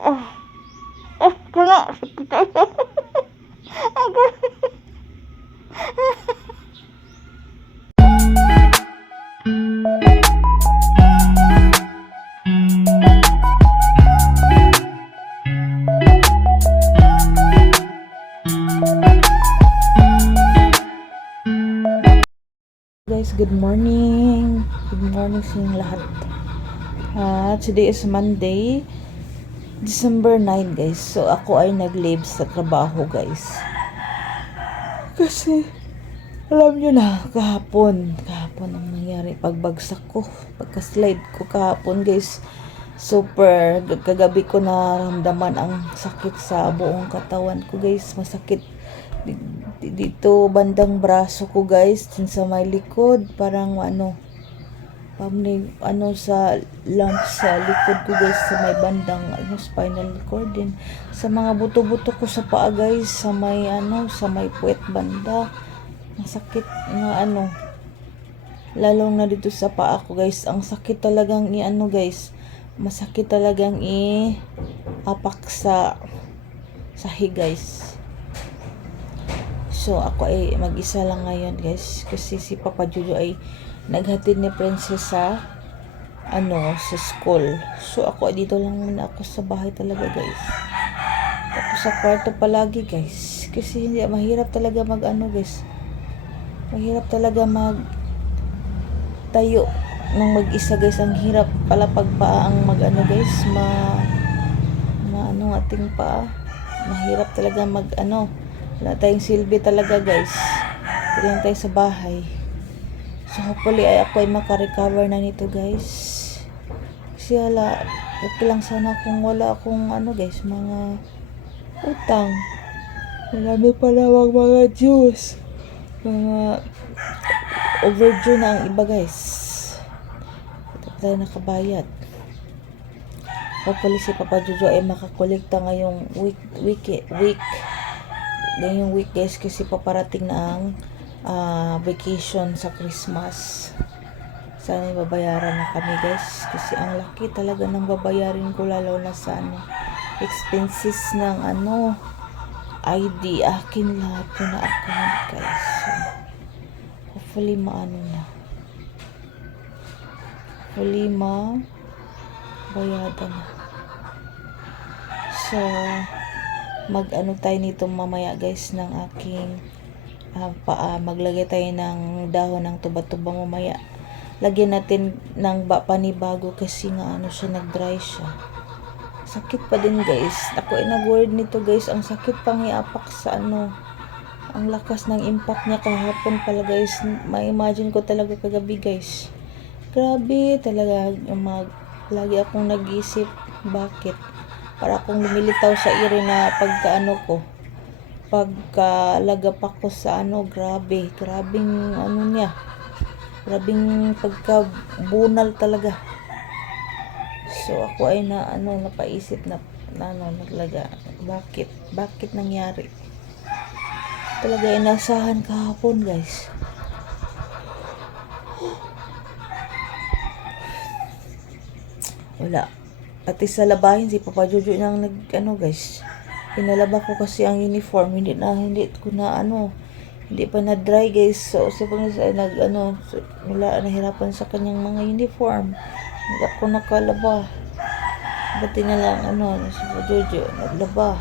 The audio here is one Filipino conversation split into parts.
Kena. Guys, good morning. Good morning sa inyong lahat. Today is Monday, December 9, guys. So, ako ay nag-leave sa trabaho, guys. Kasi, alam nyo na, kahapon ang nangyari. Pagbagsak ko, pagka-slide ko kahapon, guys. Super, kagabi ko naramdaman ang sakit sa buong katawan ko, guys. Masakit dito bandang braso ko, guys, sa may likod, parang sa lump sa likod ko, guys, sa may bandang spinal cord din, sa mga buto-buto ko sa paa, guys, sa may puwet banda, masakit na lalong na dito sa paa ko, guys. Ang sakit talagang guys, masakit talagang apak sa sahig, guys. So, ako ay mag-isa lang ngayon, guys. Kasi si Papa Jojo ay naghatid ni Princess sa school. So, ako ay dito lang muna ako sa bahay talaga, guys. Tapos sa kwarto palagi, guys. Kasi mahirap talaga guys. Mahirap talaga tayo ng mag-isa, guys. Ang hirap pala pagpaa ang guys. Ating paa. Mahirap talaga wala tayong silbi talaga, guys. Ito lang tayo sa bahay. So, hopefully ay ako ay makarecover na nito, guys. Kasi okay lang sana kung wala akong guys, mga utang. Marami pa namang mga juice. Mga overdue na ang iba, guys. Ito tayo nakabayad. Hopefully si Papa Jojo ay makakolekta ngayong ngayong week, guys, kasi paparating na ang vacation sa Christmas. Sana babayaran na kami, guys, kasi ang laki talaga ng babayarin ko, lalo na sa expenses ng ID, akin lahat yun na account, guys. So, hopefully bayadan na. So, tayo nito mamaya, guys, ng aking maglagay tayo ng dahon ng tuba-tuba mamaya. Lagyan natin ng panibago kasi siya, nag-dry siya. Sakit pa din, guys. Ako ay nag-worried nito, guys. Ang sakit pang iapak sa ang lakas ng impact niya kahapon pala, guys. Ma-imagine ko talaga kagabi, guys. Grabe talaga. Lagi akong nag-isip, bakit? Para akong lumilitaw sa ire na pagkalagap ako sa grabing niya. Grabing pagkabunal talaga. So, ako ay napaisip na naglaga. Bakit nangyari? Talaga inasahan kahapon, guys. Wala. Pati sa labahin, si Papa Jojo nang guys. Pinalaba ko kasi ang uniform. Hindi pa na-dry, guys. So, nahirapan sa kanyang mga uniform. Hindi ako nakalaba. Bati na lang, si Papa Jojo, naglaba.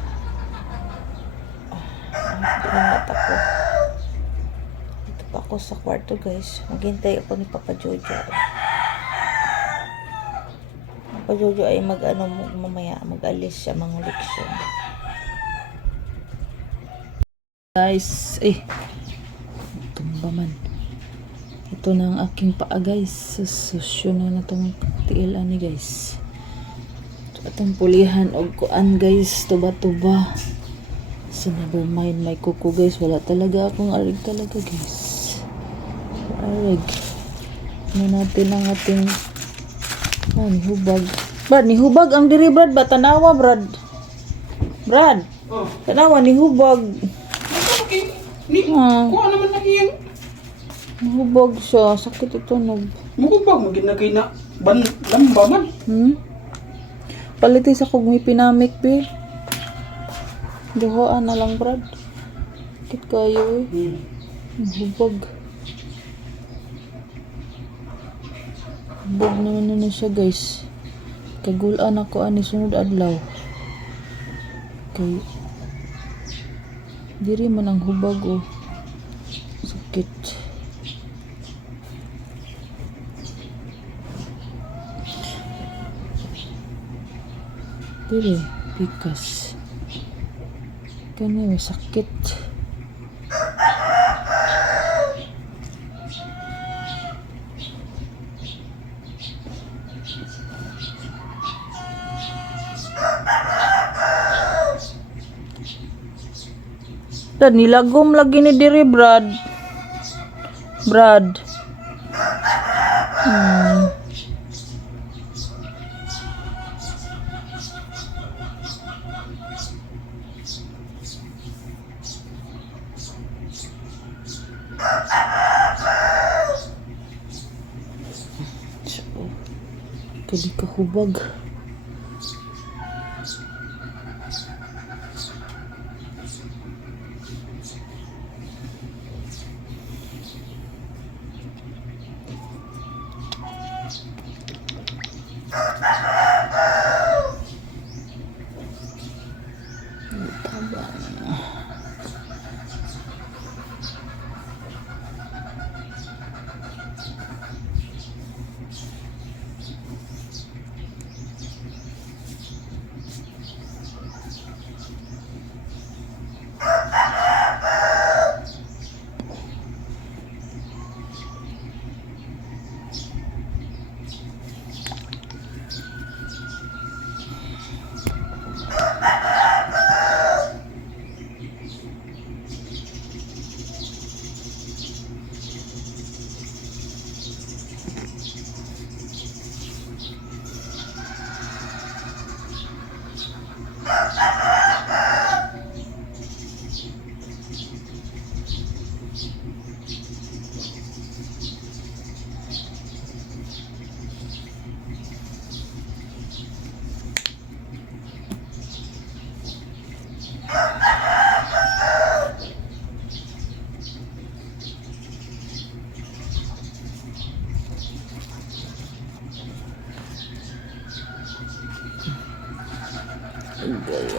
Hindi na mata ko. Dito pa ako sa kwarto, guys. Maghintay ako ni Papa Jojo. Papa Jojo ay mamaya mag-alis siya, mga leksyon. Guys, tumba man. Ito na ang aking paa, guys. Susyo na itong tiilan ni, guys. Itong pulihan o kuan, guys. Tuba-tuba. So, never mind, may kuko, guys. Wala talaga akong arig talaga, guys. Arig. Natin ang ating nihubag. Brad, nihubag ang diri, Brad. Ba, tanawa, Brad. Brad. Tanawa, nihubag. Kuha naman na iyang. Nihubag siya. Sakit ito, Mukubag, maging na lamba man. Paliti sa kog may pinamik be. Duhoan na lang brad. Kit kayo eh. Hubog. Hubog naman na siya guys. Kagulaan ako ani sunod adlaw. Kay diri man ang hubag oh. Sakit. Diri pikas. Kani masakit. Dan nilagom lagi ni diri Brad. Brad. Kali kahubag.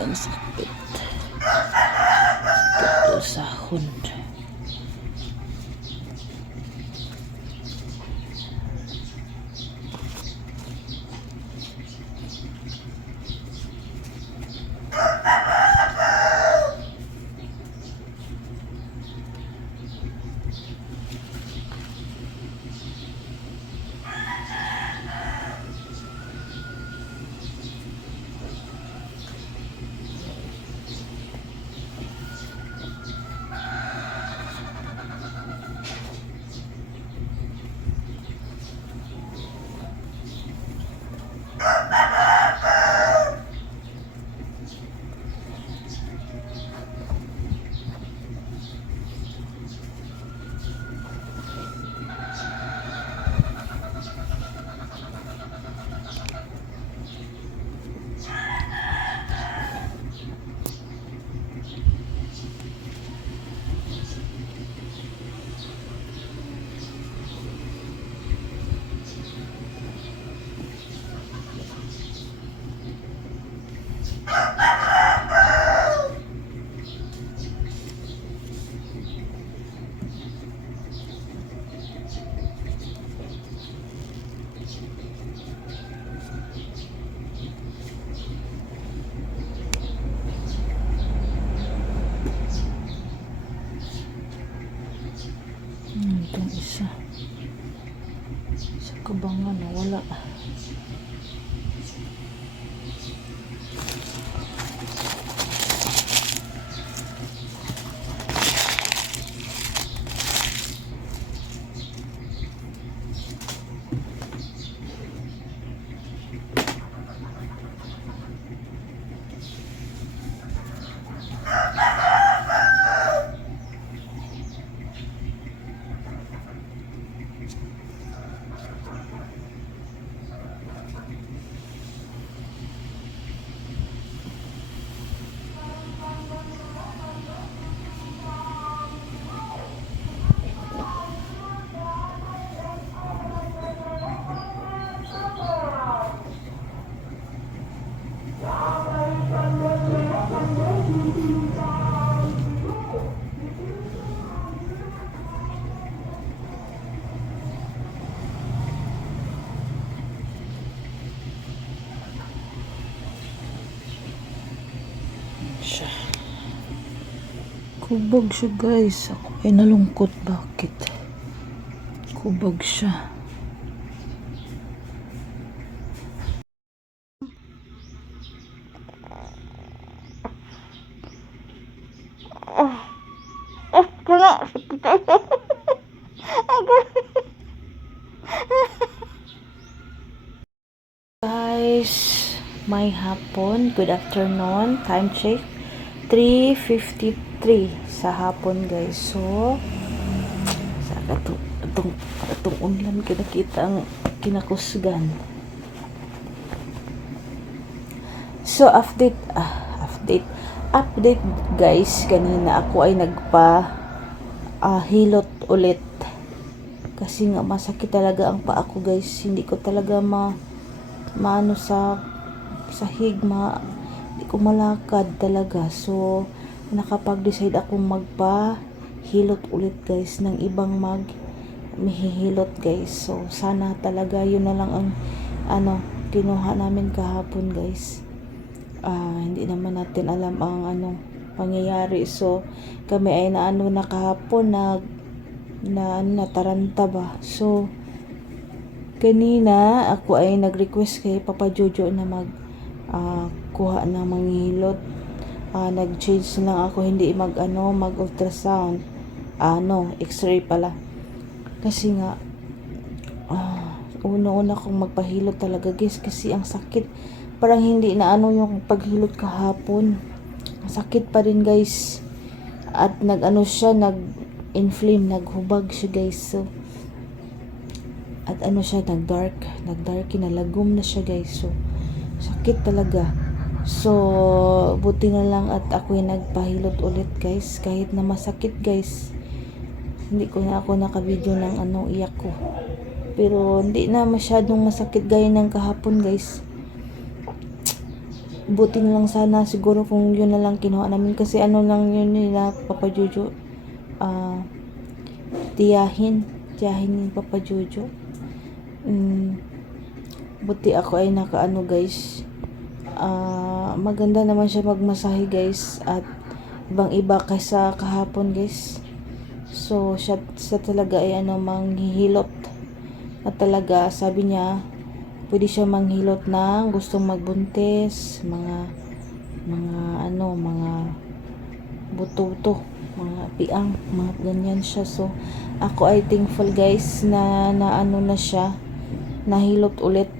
Ang sakit. Sakit sahon. Itong isa sa kabangan na wala. Kubog siya guys. Ako ay nalungkot. Bakit? Kubog siya. Guys, may hapon. Good afternoon. Time check. 3:53 sa hapon guys. So, sa atong unlan kita ang kinakusgan. So, update guys. Kanina ako ay hilot ulit. Kasi nga masakit talaga ang paa ko guys. Hindi ko talaga maano sa higma, hindi ko malakad talaga. So nakapag-decide akong magpa-hilot ulit guys ng ibang mihihilot guys. So sana talaga yun na lang ang kinuha namin kahapon guys. Hindi naman natin alam ang pangyayari. So kami ay na kahapon nataranta ba. So kanina ako ay nag-request kay Papa Jojo na kuha ng manghilot. Nag-change lang ako, hindi mag-ultrasound. X-ray pala. Kasi nga una-una kong magpahilot talaga guys kasi ang sakit. Parang hindi na yung paghilot kahapon. Ang sakit pa rin guys. At nag-inflame, naghubag siya guys. So at siya nagdark kinalagom na siya guys. So sakit talaga. So buti na lang at ako ay nagpahilot ulit guys kahit na masakit guys. Hindi ko na ako naka-video ng iyak ko, pero hindi na masyadong masakit gaya ng kahapon guys. Buti na lang sana siguro kung yun na lang kinuha namin kasi lang yun nila Papa Jojo, tiyahin ni Papa Jojo. Buti ako ay guys. Maganda naman siya magmasahe guys at ibang iba kaysa kahapon guys. So siya talaga ay manghihilot at talaga sabi niya pwede siya manghilot ng gustong magbuntis, mga buto-buto, mga piang, mga ganyan siya. So ako ay thankful guys na na siya, nahilot ulit.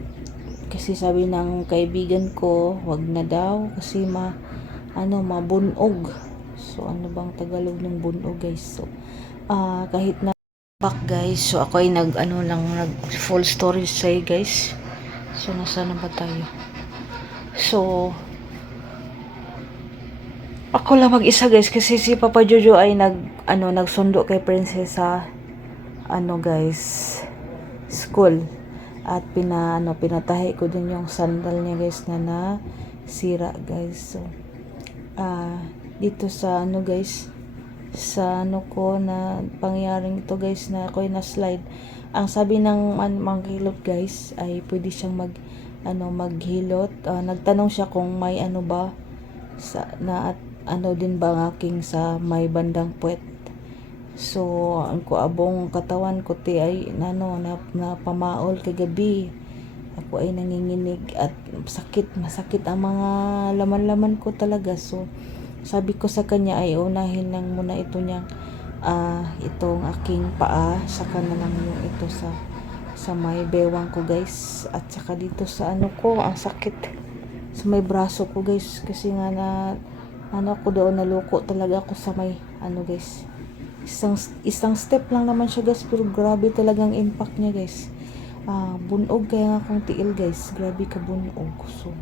Kasi sabi ng kaibigan ko, wag na daw kasi mabunog. So ano bang Tagalog ng bunog guys? So kahit na back guys. So ako ay nag full storage say guys. So nasa na ba tayo? So ako lang mag-isa guys kasi si Papa Jojo ay nagsundo kay Prinsesa guys, school. At pinatahi ko din yung sandal niya guys na nasira guys. So dito sa guys, sa ko na pangyaring ito guys na ako ay na-slide. Ang sabi ng manghilot guys ay pwede siyang maghilot. Nagtanong siya kung may ba din ba ang aking sa may bandang puwet. So ang kuabong katawan ko ay napamaol kagabi. Ako ay nanginginig at masakit ang mga laman-laman ko talaga. So sabi ko sa kanya ay unahin lang muna itong aking paa, saka na lang yung ito sa may bewang ko guys, at saka dito sa ko ang sakit sa may braso ko guys kasi nga ko doon naluko talaga ako sa may guys. Isang step lang naman siya guys, pero grabe talagang impact niya guys. Bunog kaya nga akong tiil guys, grabe ka bunog. So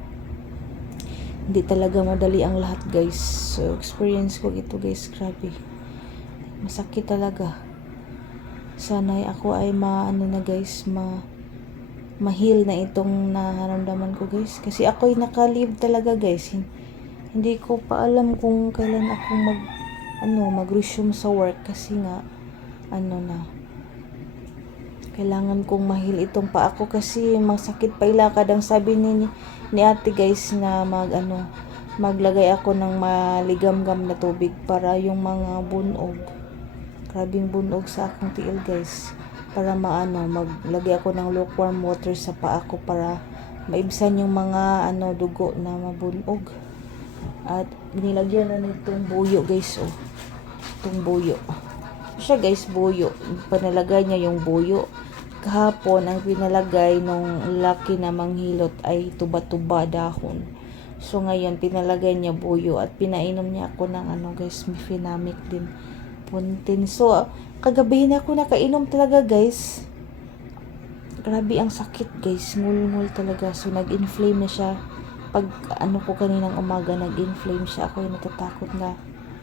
hindi talaga madali ang lahat guys. So experience ko ito guys, grabe masakit talaga. Sana ako ay na guys, ma-heal na itong nararamdaman ko guys, kasi ako ay naka-leave talaga guys. Hindi ko pa alam kung kailan ako mag-resume sa work kasi nga kailangan kong ma-heal itong paa ko kasi masakit pa ilakad. Ang sabi ni ate guys na maglagay ako ng maligamgam na tubig para yung mga bunog, grabing bunog sa akong tiil guys, para maglagay ako ng lukewarm water sa paa ko para maibsan yung mga dugo na mabunog. At nilagyan na nitong buyo guys, oh. Itong buyo. Siya guys, buyo. Panalagay niya yung buyo. Kahapon, ang pinalagay nung laki na manghilot ay tuba-tuba dahon. So ngayon, pinalagay niya buyo at pinainom niya ako ng guys, Mefenamic din. Puntin. So, kagabi na ako nakainom talaga guys. Grabe ang sakit guys. Ngul-ngul talaga. So, nag-inflame na siya. Pag ko kaninang umaga, nag-inflame siya. Ako yung natatakot na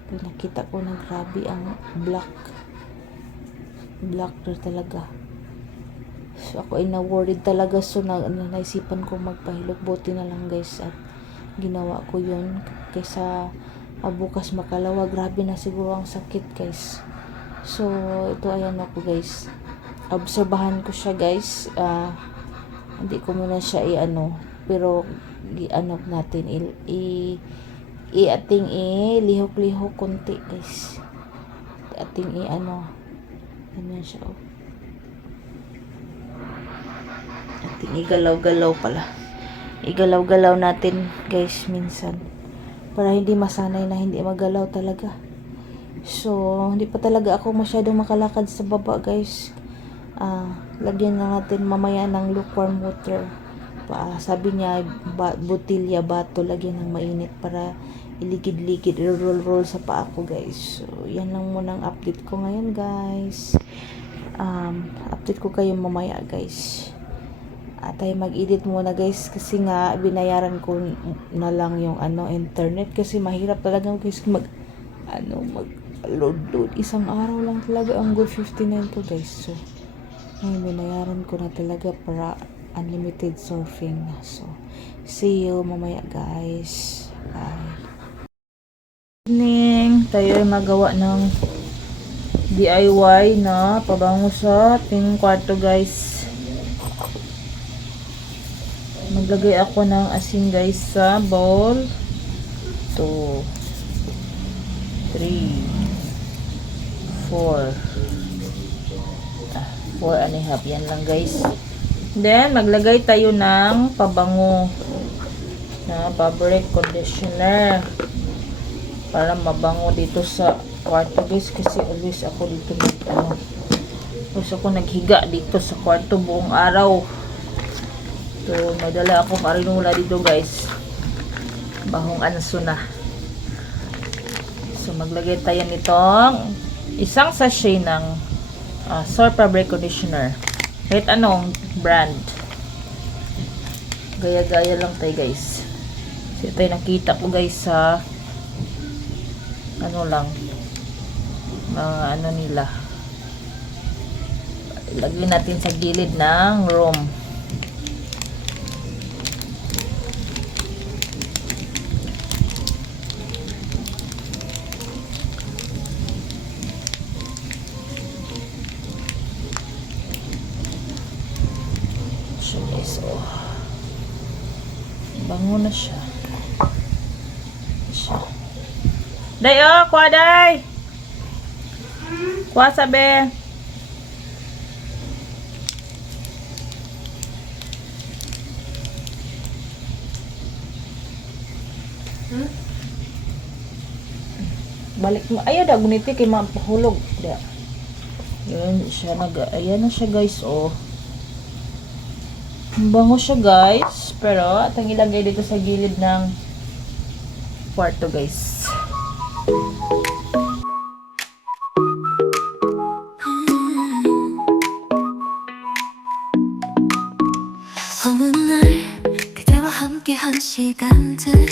pag nakita ko na grabe ang black na talaga. So ako ay na-worried talaga. So naisipan ko magpahilot. Buti na lang guys at ginawa ko yun kaysa bukas makalawa. Grabe na siguro ang sakit guys. So ito ayan ako guys. Obserbahan ko siya guys. Hindi ko muna siya pero natin ating lihok-lihok konti guys. Ating ganyan siya, oh. Ating igalaw-galaw pala. Igalaw-galaw natin guys minsan para hindi masanay na hindi magalaw talaga. So hindi pa talaga ako masyadong makalakad sa baba guys. Lagyan na natin mamaya ng lukewarm water. Sabi niya botilya bato, lagyan ng mainit para iligid-ligid, roll sa paa ko guys. So yan lang muna ang update ko ngayon guys. Update ko kayo mamaya guys. Tayo mag-edit muna guys kasi nga binayaran ko na lang yung internet kasi mahirap talaga guys load isang araw lang talaga ang go 59 ko guys. So ngayon binayaran ko na talaga para unlimited surfing na. So see you mamaya guys. Bye. Evening, tayo ay magawa ng DIY na pabango sa ating kwarto guys. Maglagay ako ng asin guys sa bowl. 2 3 4 4 and a half. Yan lang guys. Then maglagay tayo ng pabango na fabric conditioner para mabango dito sa kwarto guys kasi always ako dito naghiga dito sa kwarto buong araw. So madala akong arinula dito guys, bahong anso na. So maglagay tayo nitong isang sachet ng Sur fabric conditioner kahit anong brand. Gaya-gaya lang tayo guys. So ito yung nakita ko guys sa mga nila. Lagyan natin sa gilid ng room. So, bango na siya. Day, kuha day. Kuha sabi. Balik mo. Ayaw da, guniti kay mapahulog. Yan siya ayan na siya guys, oh. Bango siya guys, pero atang ilagay dito sa gilid ng kwarto guys. 어느 날 그대와 함께한 시간들